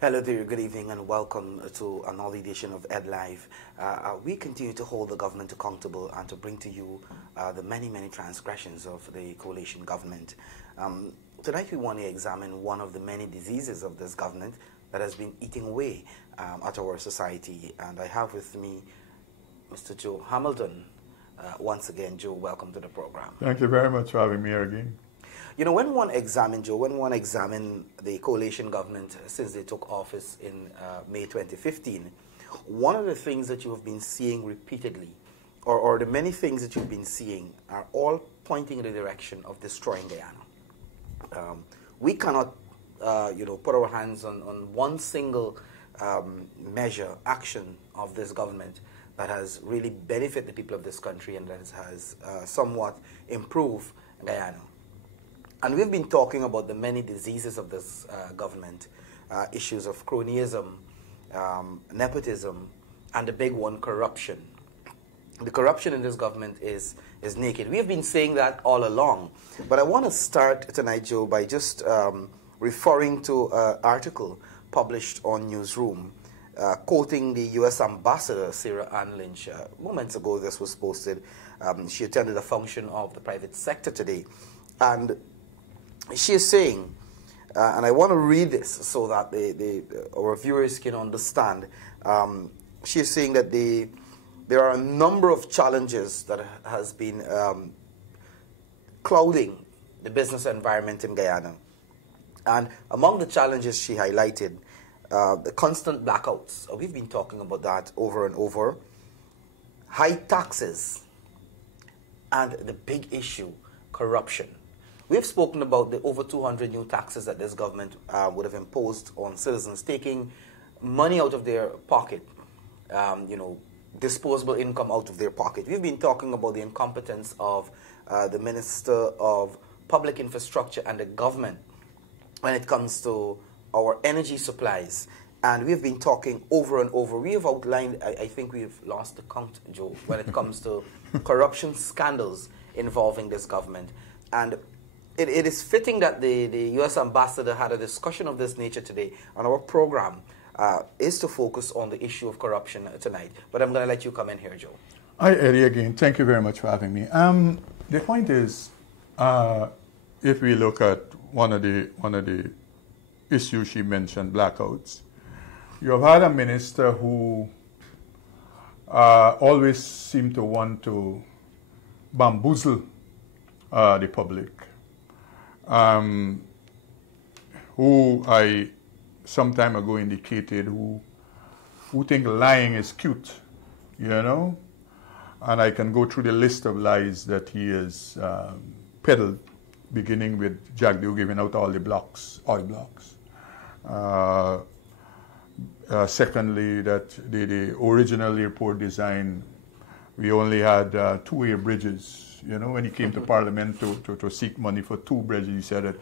Hello there, good evening and welcome to another edition of Ed Live. We continue to hold the government accountable and to bring to you the many transgressions of the coalition government. Tonight we want to examine one of the many diseases of this government that has been eating away at our society. And I have with me Mr. Joe Hamilton. Once again, Joe, welcome to the program. Thank you very much for having me here again. You know, when one examines, Joe, when one examines the coalition government since they took office in May 2015, one of the things that you have been seeing repeatedly, or the many things that you've been seeing, are all pointing in the direction of destroying Guyana. We cannot, put our hands on one single measure, action of this government that has really benefited the people of this country and that has somewhat improved Guyana. And we've been talking about the many diseases of this government, issues of cronyism, nepotism, and the big one, corruption. The corruption in this government is naked. We have been saying that all along. But I want to start tonight, Joe, by just referring to an article published on Newsroom, quoting the U.S. Ambassador, Sarah Ann Lynch. Moments ago, this was posted. She attended a function of the private sector today. And she is saying, and I want to read this so that our viewers can understand. She is saying that there are a number of challenges that has been clouding the business environment in Guyana. And among the challenges she highlighted, the constant blackouts. We've been talking about that over and over. High taxes. And the big issue, corruption. We've spoken about the over 200 new taxes that this government would have imposed on citizens, taking money out of their pocket, disposable income out of their pocket. We've been talking about the incompetence of the Minister of Public Infrastructure and the government when it comes to our energy supplies. And we've been talking over and over. We have outlined, I think we've lost the count, Joe, when it comes to corruption scandals involving this government. And it is fitting that the U.S. Ambassador had a discussion of this nature today, and our program is to focus on the issue of corruption tonight. But I'm going to let you come in here, Joe. Hi, Eddie, again. Thank you very much for having me. The point is, if we look at one of the issues she mentioned, blackouts, you have had a minister who always seemed to want to bamboozle the public. Who I some time ago indicated who think lying is cute, and I can go through the list of lies that he has peddled, beginning with Jack Dew giving out all the oil blocks. Secondly, that the original airport design, we only had 2-way bridges. When he came to Parliament to seek money for 2 bridges, he said that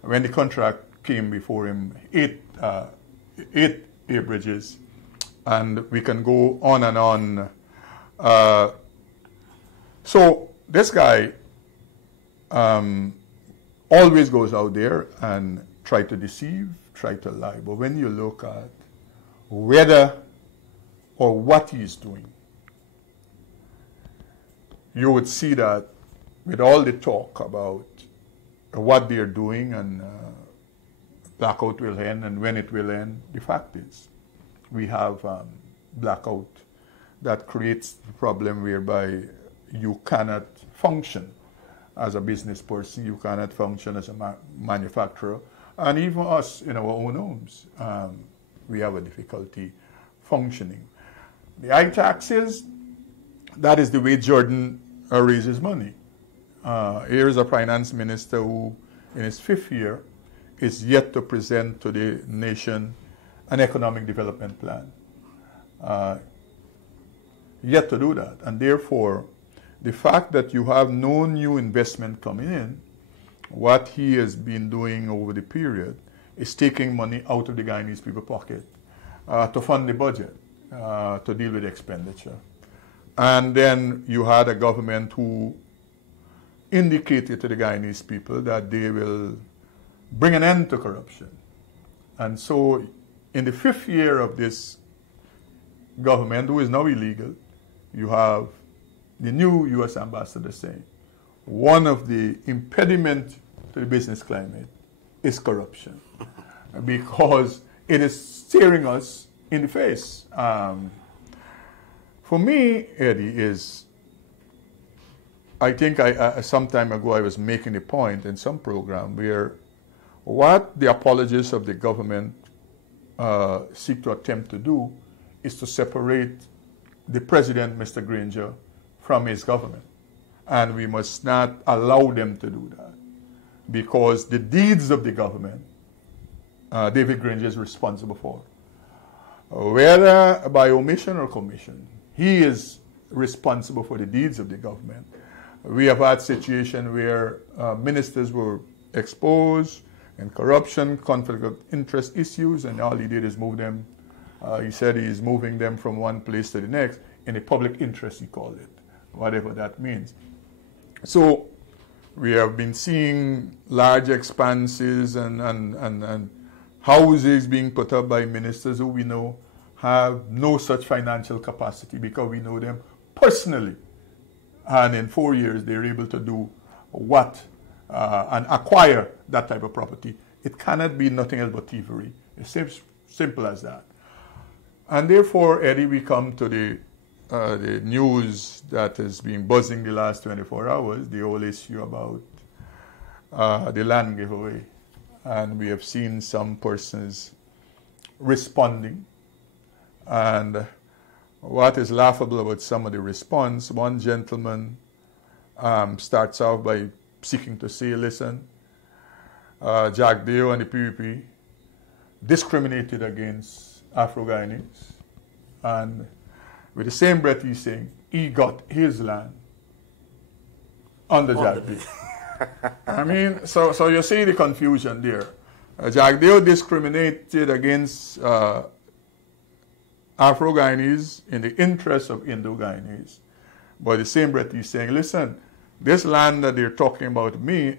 when the contract came before him, 8 air bridges, and we can go on and on. So this guy always goes out there and try to deceive, try to lie. But when you look at whether or what he's doing, you would see that with all the talk about what they're doing and blackout will end and when it will end, the fact is we have blackout that creates the problem whereby you cannot function as a business person, you cannot function as a manufacturer, and even us in our own homes, we have a difficulty functioning. The high taxes, that is the way Jordan raises money. Here is a finance minister who, in his 5th year, is yet to present to the nation an economic development plan. Yet to do that. And therefore, the fact that you have no new investment coming in, what he has been doing over the period is taking money out of the Guyanese people's pocket to fund the budget, to deal with expenditure. And then you had a government who indicated to the Guyanese people that they will bring an end to corruption. And so in the 5th year of this government, who is now illegal, you have the new U.S. ambassador saying one of the impediments to the business climate is corruption, because it is staring us in the face. For me, Eddie, I think some time ago I was making a point in some program where what the apologists of the government seek to attempt to do is to separate the president, Mr. Granger, from his government. And we must not allow them to do that, because the deeds of the government, David Granger is responsible for. Whether by omission or commission, he is responsible for the deeds of the government. We have had situations where ministers were exposed in corruption, conflict of interest issues, and all he did is move them. He said he is moving them from one place to the next in a public interest, he called it, whatever that means. So we have been seeing large expanses and houses being put up by ministers who we know have no such financial capacity, because we know them personally. And in 4 years, they're able to do what? And acquire that type of property. It cannot be nothing else but thievery. It's simple as that. And therefore, Eddie, we come to the news that has been buzzing the last 24 hours, the whole issue about the land giveaway. And we have seen some persons responding. And what is laughable about some of the response, one gentleman starts off by seeking to say, listen, Jack Deo and the PPP discriminated against Afro-Guyanese. And with the same breath he's saying, he got his land under Jack Deo. I mean, so you see the confusion there. Jack Deo discriminated against Afro-Guyanese in the interest of Indo-Guyanese. But the same breath he's saying, listen, this land that they're talking about me,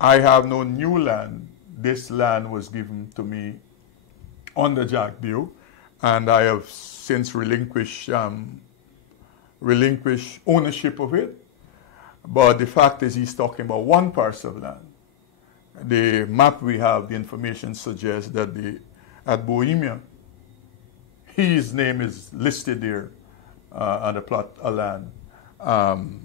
I have no new land. This land was given to me under Jack Deo, and I have since relinquished ownership of it. But the fact is, he's talking about one parcel of land. The map we have, the information suggests that at Bohemia, his name is listed there on the plot of land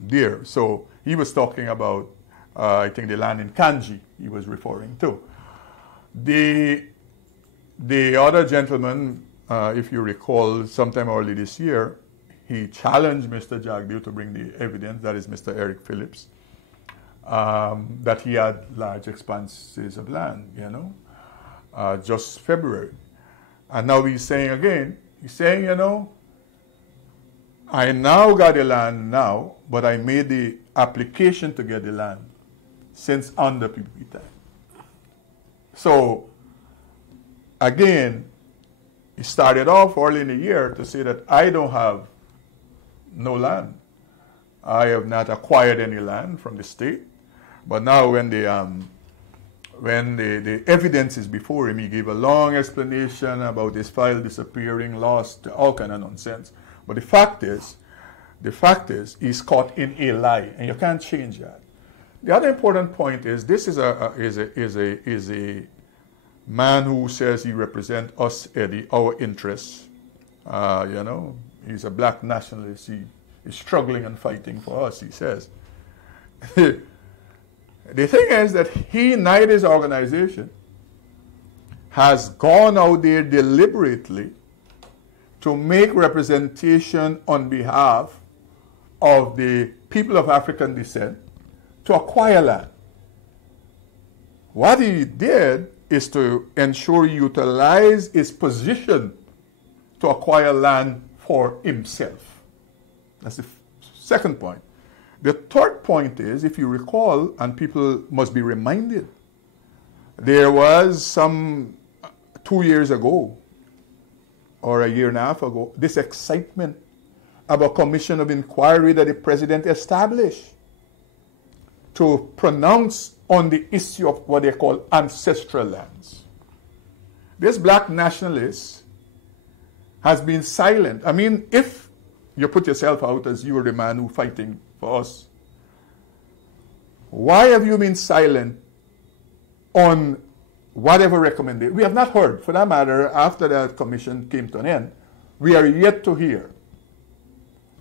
there. So he was talking about, I think, the land in Kanji he was referring to. The other gentleman, if you recall, sometime early this year, he challenged Mr. Jack Deo to bring the evidence, that is Mr. Eric Phillips, that he had large expanses of land, just February. And now he's saying again, I now got the land now, but I made the application to get the land since under PPP time. So, again, he started off early in the year to say that I don't have no land. I have not acquired any land from the state. But now when the evidence is before him, he gave a long explanation about his file disappearing, lost, all kind of nonsense. But the fact is, he's caught in a lie, and you can't change that. The other important point is this is a man who says he represents us, Eddie, our interests. He's a black nationalist. He is struggling and fighting for us, he says. The thing is that he, neither his organization, has gone out there deliberately to make representation on behalf of the people of African descent to acquire land. What he did is to ensure he utilized his position to acquire land for himself. That's the second point. The third point is, if you recall, and people must be reminded, there was some 2 years ago, or a year and a half ago, this excitement about a commission of inquiry that the president established to pronounce on the issue of what they call ancestral lands. this black nationalist has been silent. I mean, if you put yourself out as you were the man who fighting for us, why have you been silent on whatever recommendation? We have not heard, for that matter, after that commission came to an end, we are yet to hear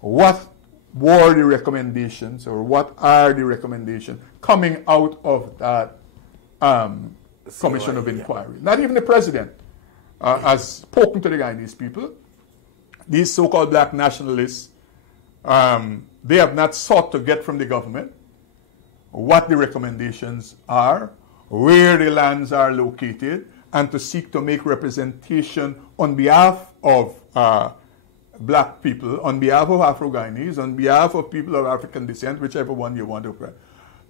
what were the recommendations or what are the recommendations coming out of that commission of inquiry. Not even the president has spoken to the Guyanese people. These so-called black nationalists, they have not sought to get from the government what the recommendations are, where the lands are located, and to seek to make representation on behalf of black people, on behalf of Afro-Guyanese, on behalf of people of African descent, whichever one you want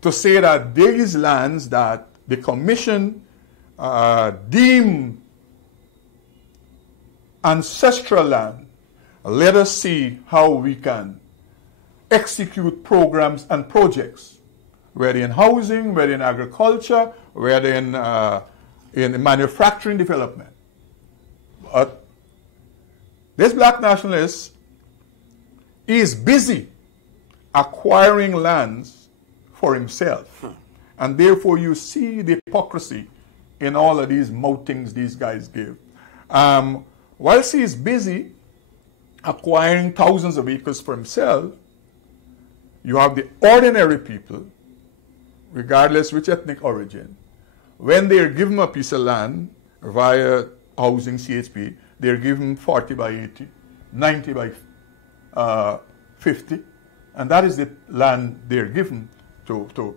to say that these lands that the commission deem ancestral land, let us see how we can execute programs and projects, whether in housing, whether in agriculture, whether in manufacturing development. But this black nationalist is busy acquiring lands for himself. And therefore you see the hypocrisy in all of these mouthings these guys give. Whilst he is busy acquiring thousands of acres for himself, you have the ordinary people, regardless which ethnic origin, when they are given a piece of land via housing CHP, they are given 40 by 80, 90 by 50, and that is the land they are given to.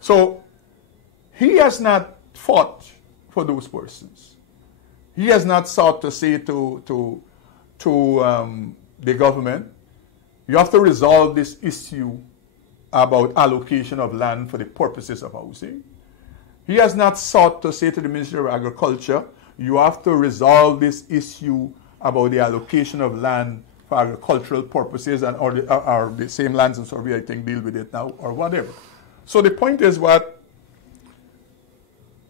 So he has not fought for those persons. He has not sought to say to the government, you have to resolve this issue about allocation of land for the purposes of housing. He has not sought to say to the Ministry of Agriculture, you have to resolve this issue about the allocation of land for agricultural purposes, and or the same lands and survey, I think, deal with it now, or whatever. So the point is what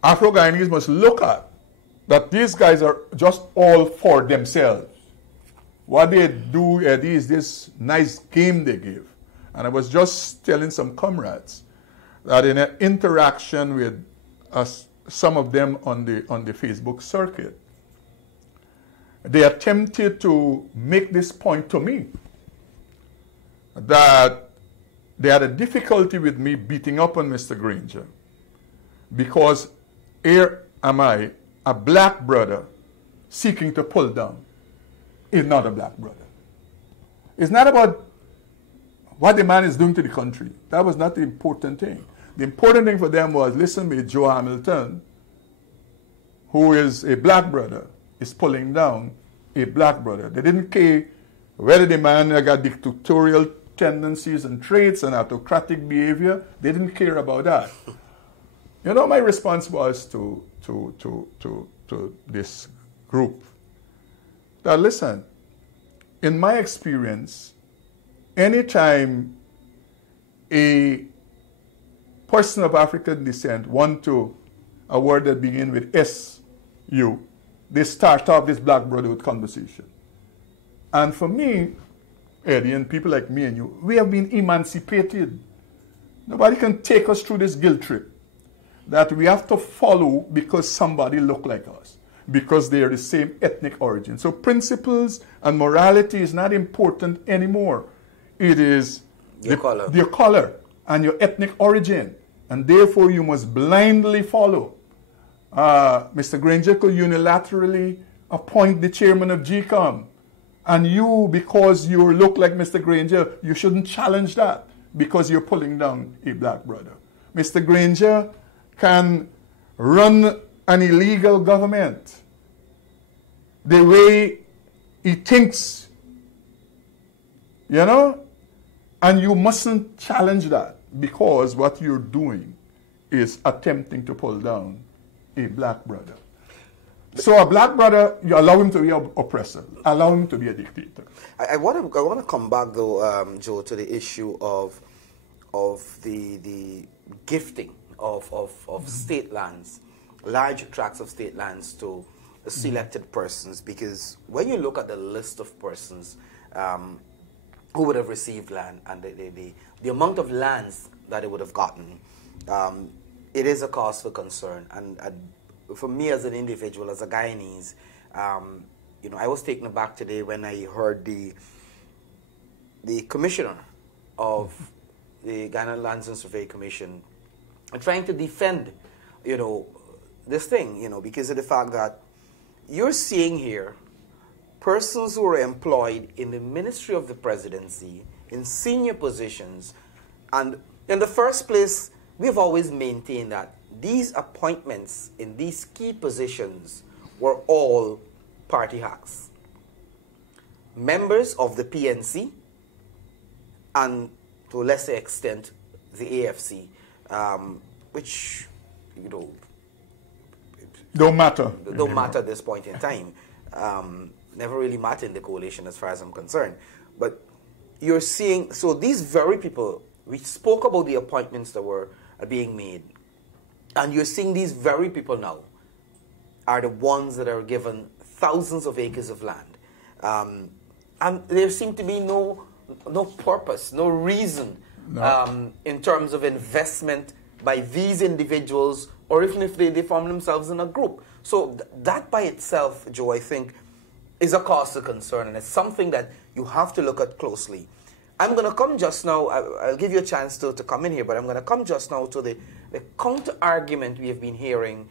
Afro-Guyanese must look at, that these guys are just all for themselves. What they do is this nice game they give. And I was just telling some comrades that in an interaction with some of them on the Facebook circuit, they attempted to make this point to me, that they had a difficulty with me beating up on Mr. Granger because here am I, a black brother seeking to pull down another black brother. It's not about what the man is doing to the country. That was not the important thing. The important thing for them was, listen to Joe Hamilton, who is a black brother, is pulling down a black brother. They didn't care whether the man got dictatorial tendencies and traits and autocratic behavior. They didn't care about that. You know, my response was to this group that, listen, in my experience, anytime a person of African descent want to a word that begin with S-U, they start off this black brotherhood conversation. And for me, Eddie, and people like me and you, we have been emancipated. Nobody can take us through this guilt trip that we have to follow because somebody look like us, because they are the same ethnic origin. So principles and morality is not important anymore. It is your color and your ethnic origin. And therefore you must blindly follow. Mr. Granger could unilaterally appoint the chairman of GCOM. And you, because you look like Mr. Granger, you shouldn't challenge that because you're pulling down a black brother. Mr. Granger can run an illegal government the way he thinks, you know? And you mustn't challenge that because what you're doing is attempting to pull down a black brother. So a black brother, you allow him to be an oppressor, allow him to be a dictator. I want to come back though, Joe, to the issue of the gifting of state lands large tracts of state lands to selected persons, because when you look at the list of persons who would have received land and the amount of lands that they would have gotten, it is a cause for concern. And for me as an individual, as a Guyanese, you know, I was taken aback today when I heard the commissioner of the Ghana Lands and Survey Commission trying to defend, you know, this thing, you know, because of the fact that you're seeing here persons who are employed in the Ministry of the Presidency in senior positions. And in the first place, we've always maintained that these appointments in these key positions were all party hacks. Members of the PNC and to a lesser extent the AFC, which, you know, don't matter at this point in time. Never really matter in the coalition as far as I'm concerned. But you're seeing, so these very people, we spoke about the appointments that were being made, and you're seeing these very people now are the ones that are given thousands of acres of land. And there seemed to be no purpose, no reason in terms of investment by these individuals, or even if they form themselves in a group. So that by itself, Joe, I think, is a cause of concern, and it's something that you have to look at closely. I'm going to come just now, I'll give you a chance to come in here, but I'm going to come just now to the counter-argument we have been hearing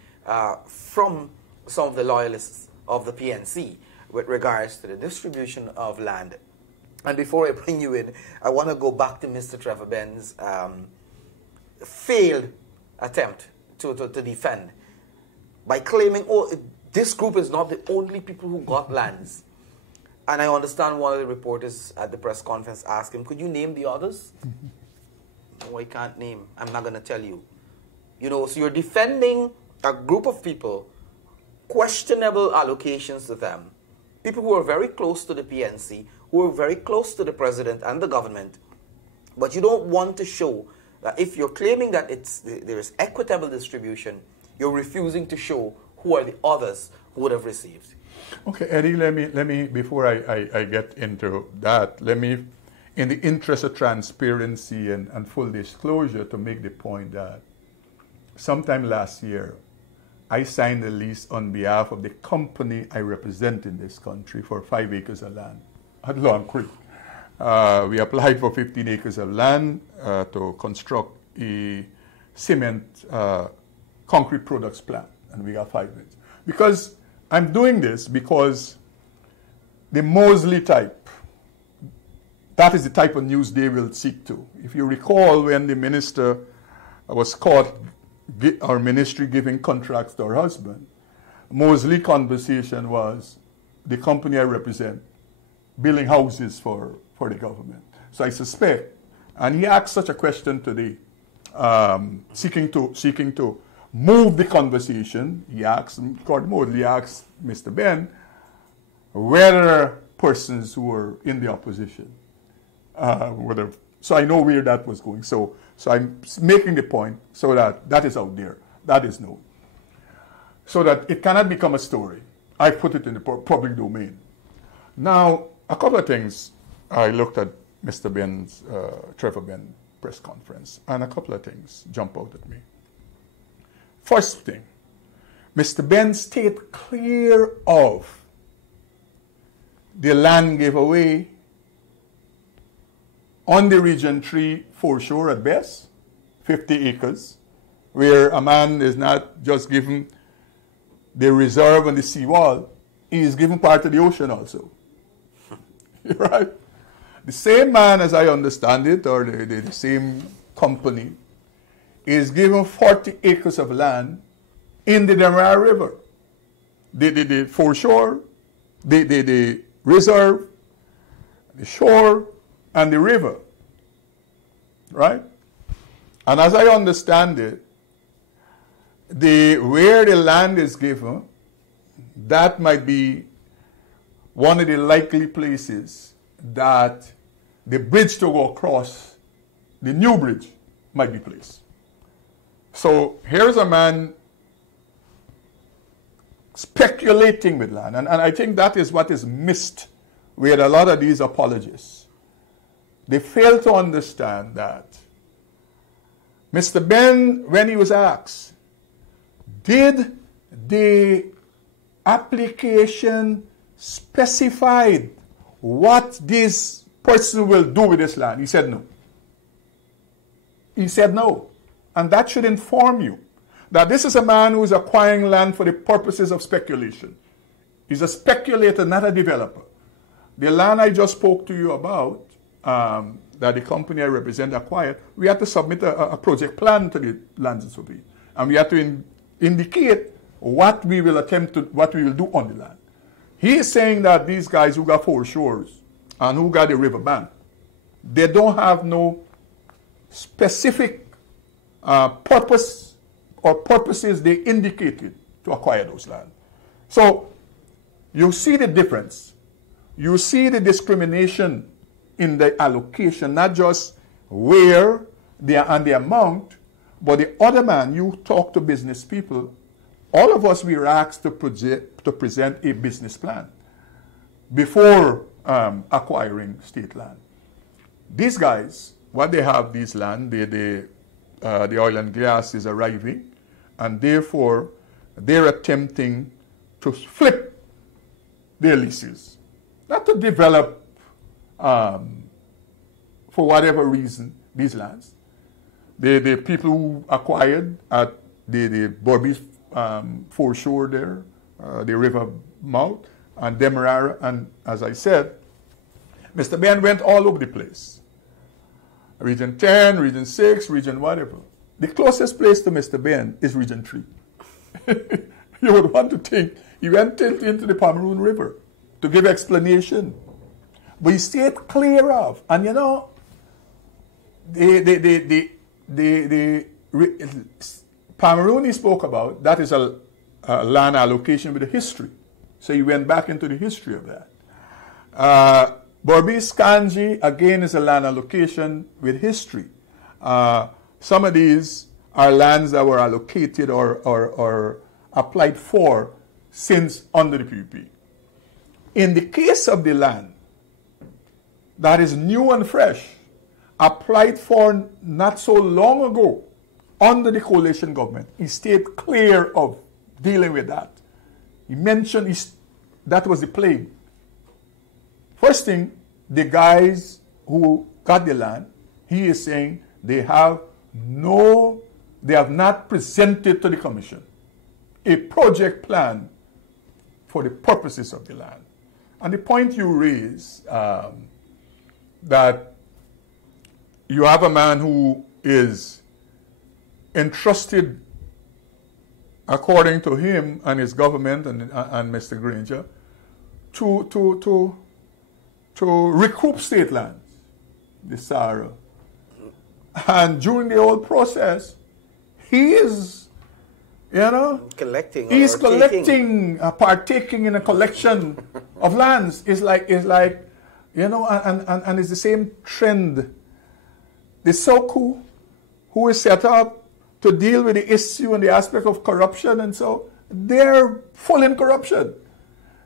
from some of the loyalists of the PNC with regards to the distribution of land. And before I bring you in, I want to go back to Mr. Trevor Benn's failed attempt to defend by claiming, oh, this group is not the only people who got lands. And I understand one of the reporters at the press conference asked him, could you name the others? No, I can't name. I'm not going to tell you. You know, so you're defending a group of people, questionable allocations to them, people who are very close to the PNC, who are very close to the president and the government, but you don't want to show that if you're claiming that there is equitable distribution, you're refusing to show who are the others who would have received. Okay, Eddie, let me before I get into that, let me, in the interest of transparency and full disclosure, to make the point that sometime last year, I signed a lease on behalf of the company I represent in this country for 5 acres of land at Long Creek. We applied for 15 acres of land to construct a cement concrete products plant, and we got 5 acres. Because I'm doing this because the Mosley type, that is the type of news they will seek to. If you recall, when the minister was caught, our ministry giving contracts to her husband, Mosley conversation was the company I represent building houses for the government. So I suspect, and he asked such a question today, seeking to move the conversation. He asked, Gordon Mosley asked Mr. Ben whether persons who were in the opposition, so I know where that was going. So I'm making the point so that is out there, that is known, so that it cannot become a story. I put it in the public domain. Now, a couple of things. I looked at Mr. Ben's, Trevor Ben press conference, and a couple of things jump out at me. First thing, Mr. Ben stayed clear of the land giveaway on the Region 3 foreshore at best, 50 acres, where a man is not just given the reserve and the seawall, he is given part of the ocean also. Right? The same man, as I understand it, or the same company, is given 40 acres of land in the Demerara River. The foreshore, the reserve, the shore, and the river. Right? And as I understand it, where the land is given, that might be one of the likely places that the bridge to go across, the new bridge, might be placed. So here's a man speculating with land. And I think that is what is missed with a lot of these apologists. They fail to understand that Mr. Ben, when he was asked, did the application specify what this person will do with this land? He said no. He said no. And that should inform you that this is a man who is acquiring land for the purposes of speculation. He's a speculator, not a developer. The land I just spoke to you about, that the company I represent acquired, we had to submit a project plan to the Lands and Survey. And we had to indicate what we will do on the land. He is saying that these guys who got four shores and who got the river bank, they don't have no specific purpose or purposes they indicated to acquire those land. So you see the difference. You see the discrimination in the allocation, not just where they are and the amount, but the other man, you talk to business people, all of us, we were asked to present a business plan before acquiring state land. These guys, what they have, these land, the oil and gas is arriving, and therefore they're attempting to flip their leases, not to develop, for whatever reason, these lands. The people who acquired at the Borby's foreshore there, the river mouth, and Demerara, and as I said, Mr. Ben went all over the place. Region 10, Region 6, Region whatever. The closest place to Mr. Ben is Region 3. You would want to think he went into the Pomeroon River to give explanation. But he stayed clear of, and you know, the Pomeroon he spoke about, that is a land allocation with a history. So he went back into the history of that. Borby's Kanji, again, is a land allocation with history. Some of these are lands that were allocated or applied for since under the PPP. In the case of the land that is new and fresh, applied for not so long ago under the coalition government, he stayed clear of dealing with that. He mentioned that was the plague. First thing, the guys who got the land, he is saying they have not presented to the commission a project plan for the purposes of the land. And the point you raise, that you have a man who is entrusted, according to him and his government and Mr. Granger, to recoup state lands, the Sahara. And during the whole process, he is, collecting, partaking in a collection of lands. It's like, and it's the same trend. The SOCU, who is set up to deal with the issue and the aspect of corruption, and so they're full in corruption.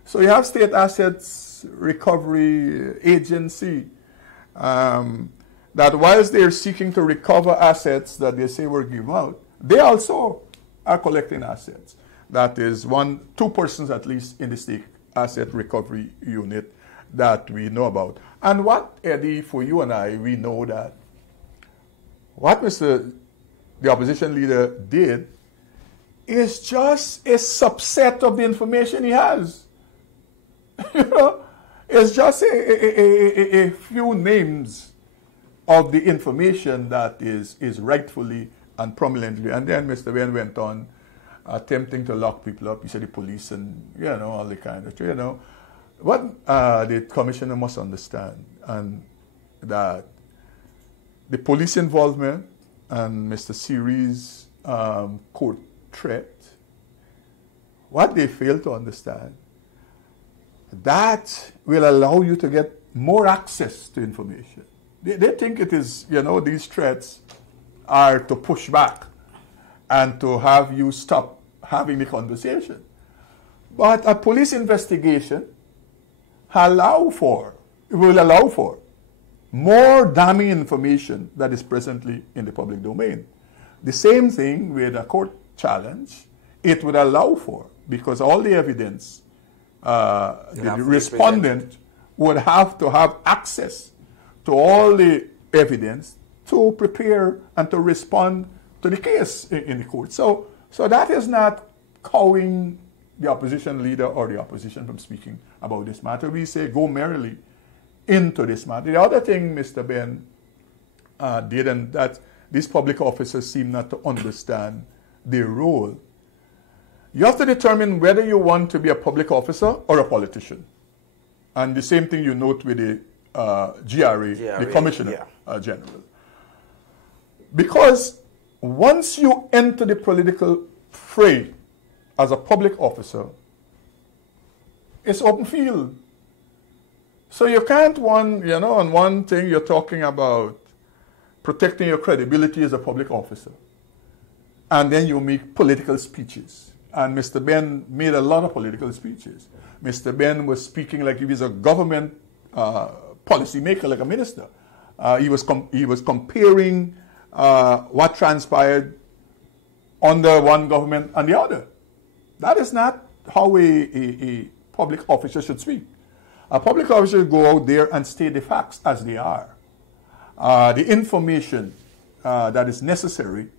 So you have State Assets Recovery Agency that whilst they're seeking to recover assets that they say were given out, they also are collecting assets. That is two persons at least in the State Asset Recovery Unit that we know about. And what, Eddie, for you and I, we know that what the opposition leader did is just a subset of the information he has. It's just a few names of the information that is rightfully and prominently. And then Mr. Ben went on attempting to lock people up. He said the police and, all the kind of, What the commissioner must understand, and that the police involvement and Mr. Siri's court threat, what they fail to understand, that will allow you to get more access to information. They think it is, these threats are to push back and to have you stop having the conversation. But a police investigation will allow for more damning information that is presently in the public domain. The same thing with a court challenge, it would allow for, because all the evidence, the respondent would have to have access to all the evidence to prepare and to respond to the case in the court. So that is not cowing the opposition leader or the opposition from speaking about this matter. We say go merrily into this matter. The other thing Mr. Ben did, and that these public officers seem not to understand their role. You have to determine whether you want to be a public officer or a politician. And the same thing you note with the GRA, the Commissioner General. Because once you enter the political fray as a public officer, it's open field. So you can't on one thing you're talking about protecting your credibility as a public officer, and then you make political speeches. And Mr. Ben made a lot of political speeches. Mr. Ben was speaking like he was a government policy maker, like a minister. He was comparing what transpired under one government and the other. That is not how a public officer should speak. A public officer should go out there and state the facts as they are. The information that is necessary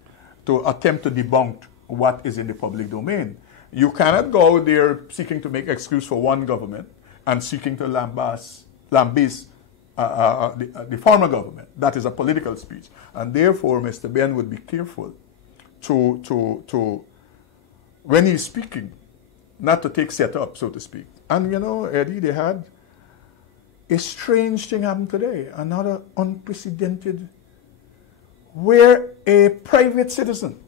to attempt to debunk what is in the public domain. You cannot go out there seeking to make excuse for one government and seeking to lambaste the former government. That is a political speech. And therefore, Mr. Ben would be careful to when he's speaking, not to take set up, so to speak. And Eddie, they had a strange thing happen today, another unprecedented, where a private citizen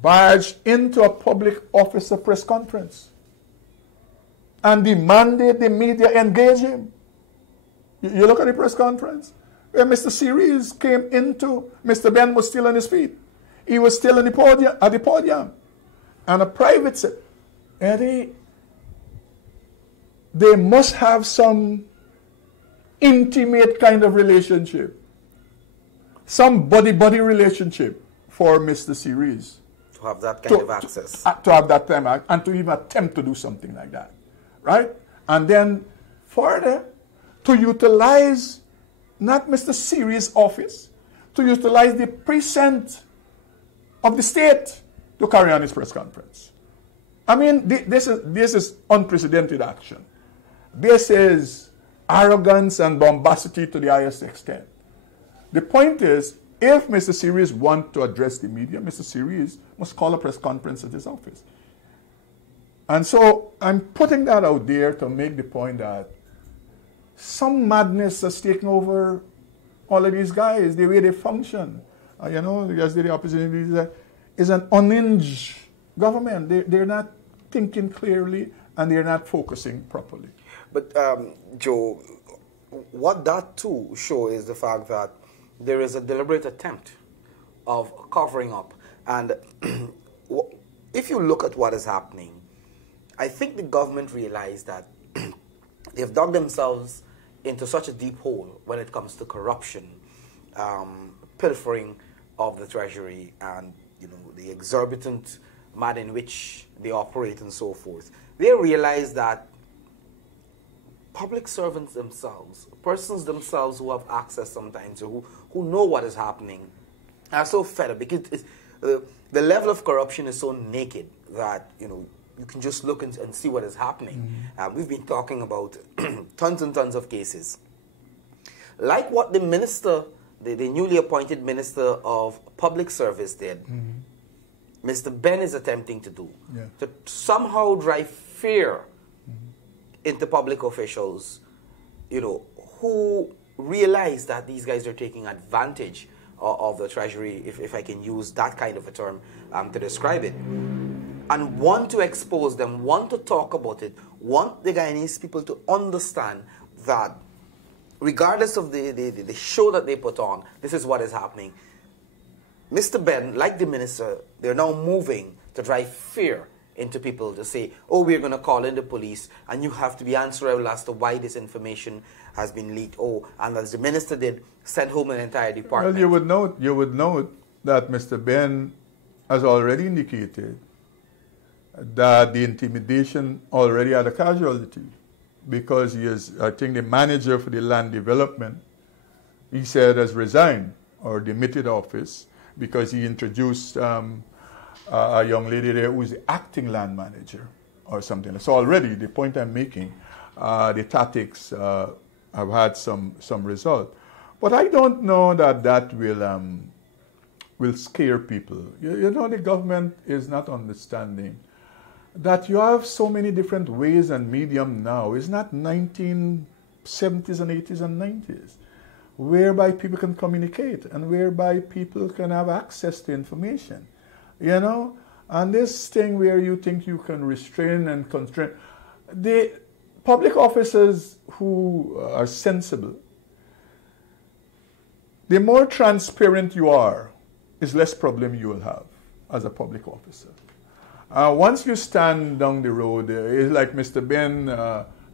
barged into a public officer press conference and demanded the media engage him. You look at the press conference, where Mr. Series came into, Mr. Ben was still on his feet. He was still at the podium. And a private citizen, Eddie, they must have some intimate kind of relationship, some body-body relationship for Mr. Series. To have that kind of access. To have that time, and to even attempt to do something like that, right? And then further, to utilize not Mr. Series' office, to utilize the precinct of the state to carry on his press conference. I mean, this is unprecedented action. This is arrogance and bombacity to the highest extent. The point is, if Mr. Series wants to address the media, Mr. Series must call a press conference at his office. And so I'm putting that out there to make the point that some madness has taken over all of these guys, the way they function. Because the opposition is an unhinged government. They're not thinking clearly and they're not focusing properly. But, Joe, what that too shows is the fact that there is a deliberate attempt of covering up. And if you look at what is happening, I think the government realized that they've dug themselves into such a deep hole when it comes to corruption, pilfering of the treasury, and the exorbitant manner in which they operate and so forth. They realize that public servants themselves, persons themselves who have access sometimes, who know what is happening, are so fed up because the level of corruption is so naked that you can just look and see what is happening. Mm-hmm. We've been talking about tons and tons of cases, like what the minister, the newly appointed Minister of Public Service did. Mm-hmm. Mr. Ben is attempting to do to somehow drive fear into public officials, who realize that these guys are taking advantage of the treasury, if I can use that kind of a term to describe it, and want to expose them, want to talk about it, want the Guyanese people to understand that regardless of the show that they put on, this is what is happening. Mr. Ben, like the minister, they're now moving to drive fear into people to say, oh, we're going to call in the police, and you have to be answerable as to why this information has been leaked. Oh, and as the minister did, send home an entire department. Well, you would note that Mr. Ben has already indicated that the intimidation already had a casualty, because he is, I think, the manager for the land development, he said, has resigned or demitted office because he introduced a young lady there who is the acting land manager or something. So already, the point I'm making, the tactics have had some result. But I don't know that will scare people. You know, the government is not understanding that you have so many different ways and medium now. It's not 1970s and 80s and 90s, whereby people can communicate and whereby people can have access to information. You know, and this thing where you think you can restrain and constrain, the public officers who are sensible, the more transparent you are, is less problem you will have as a public officer. Once you stand down the road, it's like Mr. Ben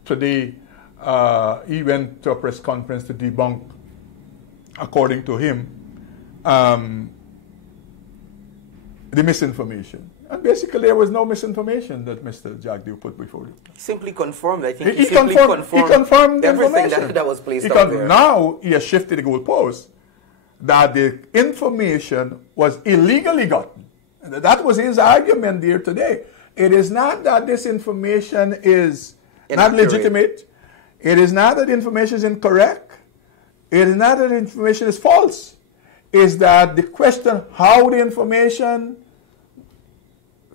today, he went to a press conference to debunk, according to him, the misinformation. And basically, there was no misinformation that Mr. Jagdev put before you. He simply confirmed. I think He confirmed everything that was placed out there. Now he has shifted the goalpost that the information was illegally gotten. And that was his argument there today. It is not that this information is not legitimate. It is not that the information is incorrect. It is not that the information is false. Is that the question how the information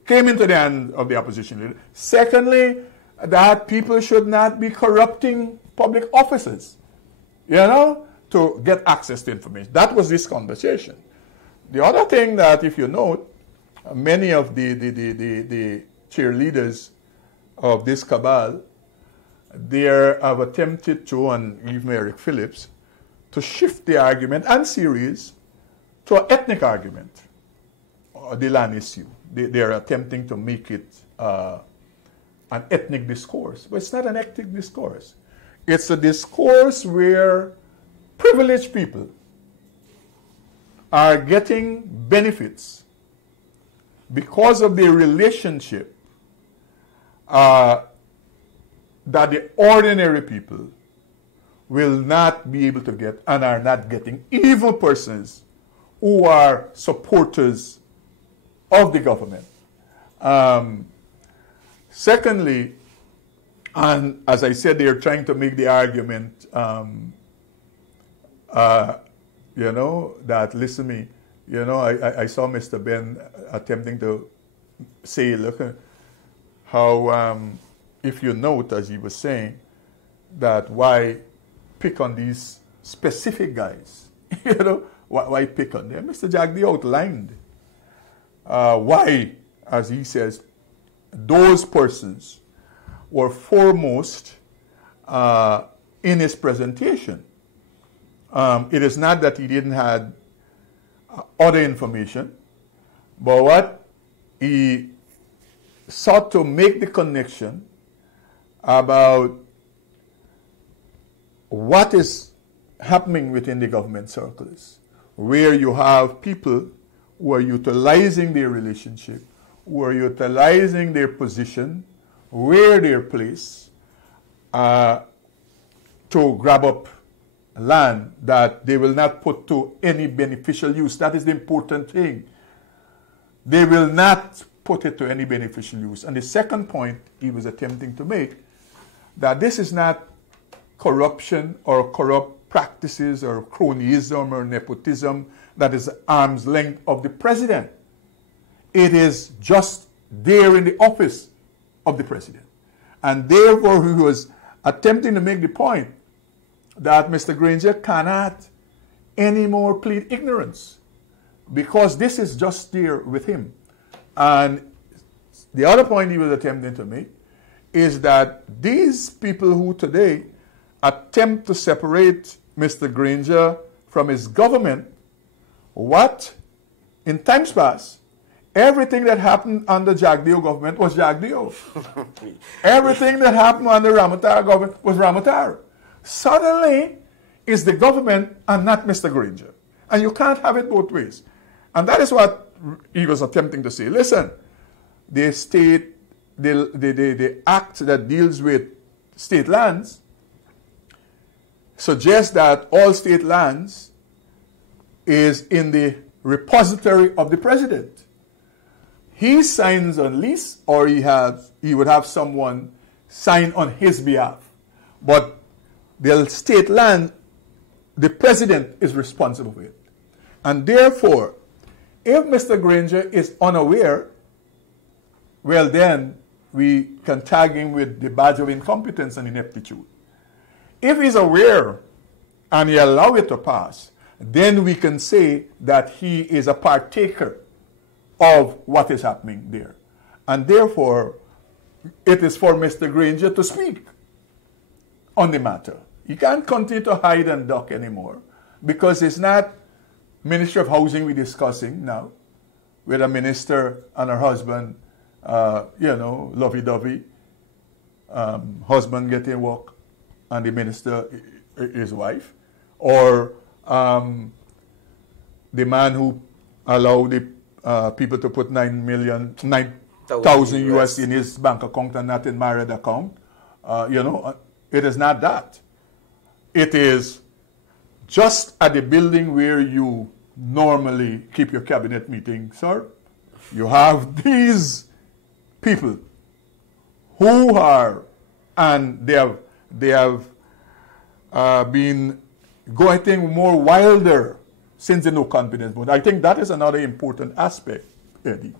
came into the hand of the opposition leader. Secondly, that people should not be corrupting public officers, you know, to get access to information. That was this conversation. The other thing that, if you note, many of the cheerleaders of this cabal, they have attempted to, and even Eric Phillips, to shift the argument and series to an ethnic argument, the land issue. They are attempting to make it an ethnic discourse. But it's not an ethnic discourse. It's a discourse where privileged people are getting benefits because of their relationship that the ordinary people will not be able to get and are not getting, evil persons who are supporters of the government. Secondly, and as I said, they are trying to make the argument, you know, that, listen to me, you know, I saw Mr. Ben attempting to say, look, how, if you note, as he was saying, that why pick on these specific guys? You know, why pick on them? Mr. Jagdi outlined why, as he says, those persons were foremost in his presentation. It is not that he didn't have other information, but what he sought to make the connection about what is happening within the government circles, where you have people who are utilizing their relationship, who are utilizing their position, where they're placed, to grab up land that they will not put to any beneficial use. That is the important thing. They will not put it to any beneficial use. And the second point he was attempting to make, that this is not corruption or corrupt practices or cronyism or nepotism that is arm's length of the president. It is just there in the office of the president. And therefore, he was attempting to make the point that Mr. Granger cannot anymore plead ignorance, because this is just there with him. And the other point he was attempting to make is that these people who today attempt to separate Mr. Granger from his government, what in times past everything that happened under Jagdeo government was Jagdeo. Everything that happened under Ramotar government was Ramotar. Suddenly, it's the government and not Mr. Granger. And you can't have it both ways. And that is what he was attempting to say. Listen, the state, the act that deals with state lands suggests that all state lands is in the repository of the president. He signs on lease, or he would have someone sign on his behalf. But the state land, the president is responsible for it. And therefore, if Mr. Granger is unaware, well then we can tag him with the badge of incompetence and ineptitude. If he's aware and he allows it to pass, then we can say that he is a partaker of what is happening there. And therefore, it is for Mr. Granger to speak on the matter. He can't continue to hide and duck anymore, because it's not Ministry of Housing we're discussing now, with a minister and her husband, lovey-dovey, husband getting work and the minister, his wife, or the man who allowed the people to put 9,000 US in his bank account and not in married account. It is not that. It is just at the building where you normally keep your cabinet meeting, sir. You have these people who are, and they have been going more wilder since the no confidence vote. I think that is another important aspect, Eddie,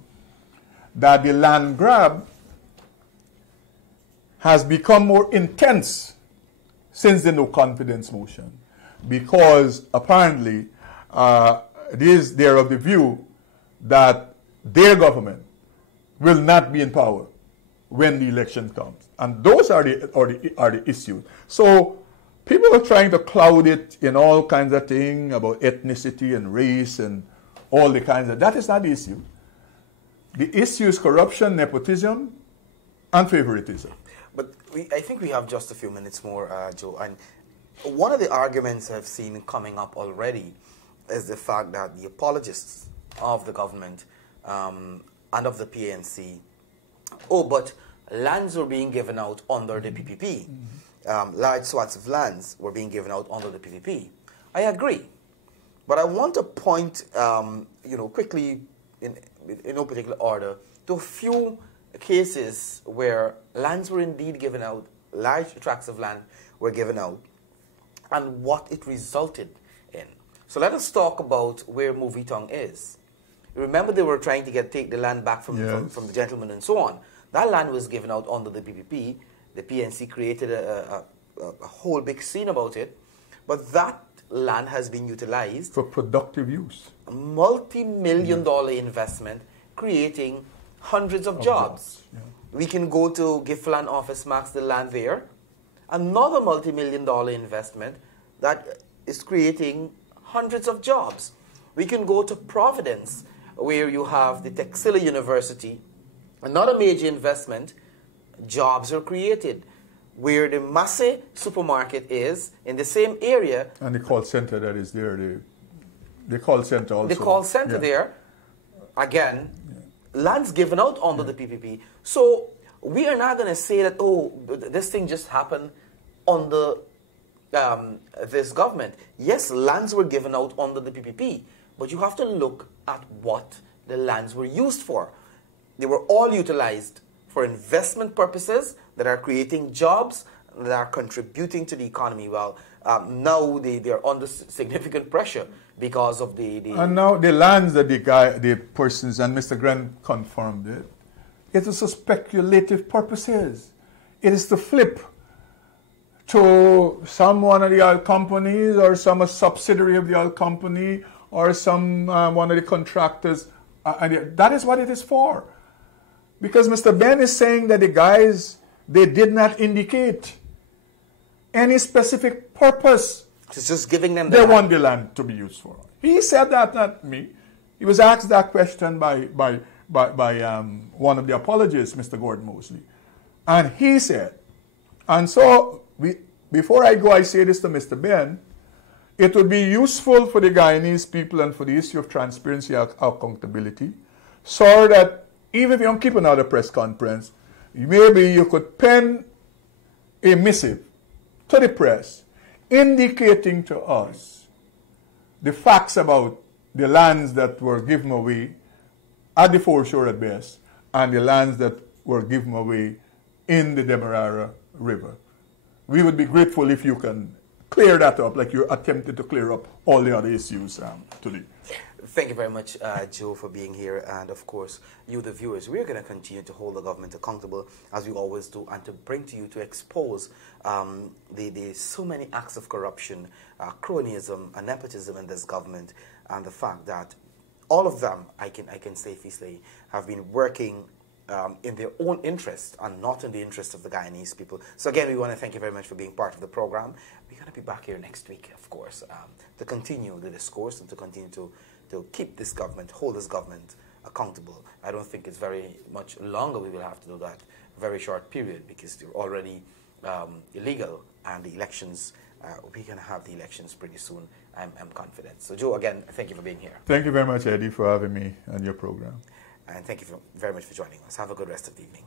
that the land grab has become more intense since the no confidence motion, because apparently they're of the view that their government will not be in power when the election comes. And those are the issues. So people are trying to cloud it in all kinds of things about ethnicity and race and all the kinds of... That is not the issue. The issue is corruption, nepotism, and favoritism. But I think we have just a few minutes more, Joe. And one of the arguments I've seen coming up already is the fact that the apologists of the government and of the PNC, but lands were being given out under the PPP. Large swaths of lands were being given out under the PPP. I agree. But I want to point, quickly, in no particular order, to a few cases where lands were indeed given out, large tracts of land were given out, and what it resulted in. So let us talk about where Movie Tongue is. Remember, they were trying to take the land back from the gentleman and so on. That land was given out under the PPP. The PNC created a whole big scene about it. But that land has been utilized for productive use. A multi-million-dollar investment, creating hundreds of jobs. Yeah. We can go to Giffland Office Max, the land there. Another multi-million-dollar investment that is creating hundreds of jobs. We can go to Providence, where you have the Texila University. Another major investment, jobs are created. Where the Massey supermarket is, in the same area. And the call center that is there, the call center also. The call center there, again, lands given out under the PPP. So we are not going to say that, this thing just happened under this government. Yes, lands were given out under the PPP, but you have to look at what the lands were used for. They were all utilized for investment purposes that are creating jobs, that are contributing to the economy. Well, now they are under significant pressure because of the... And now the lands that the persons, and Mr. Grant confirmed it, it is for speculative purposes. It is to flip to one of the oil companies, or some subsidiary of the oil company, or some one of the contractors. And that is what it is for. Because Mr. Ben is saying that the guys, they did not indicate any specific purpose. It's just giving them they want the land to be used for. He said that, not me. He was asked that question by one of the apologists, Mr. Gordon Mosley. And he said, and so before I go, I say this to Mr. Ben, it would be useful for the Guyanese people and for the issue of transparency and accountability, so that even if you don't keep another press conference, maybe you could pen a missive to the press indicating to us the facts about the lands that were given away at the foreshore at best and the lands that were given away in the Demerara River. We would be grateful if you can clear that up, like you attempted to clear up all the other issues today. Thank you very much, Joe, for being here. And of course, you, the viewers, we're going to continue to hold the government accountable, as we always do, and to bring to you, to expose the so many acts of corruption, cronyism, and nepotism in this government, and the fact that all of them, I can safely say, have been working in their own interest and not in the interest of the Guyanese people. So again, we want to thank you very much for being part of the program. We're going to be back here next week, of course, to continue the discourse and to continue to keep this government, hold this government accountable. I don't think it's very much longer we will have to do that, very short period, because they're already illegal, and the elections, we're going to have the elections pretty soon, I'm confident. So Joe, again, thank you for being here. Thank you very much, Eddie, for having me on your program. And thank you very much for joining us. Have a good rest of the evening.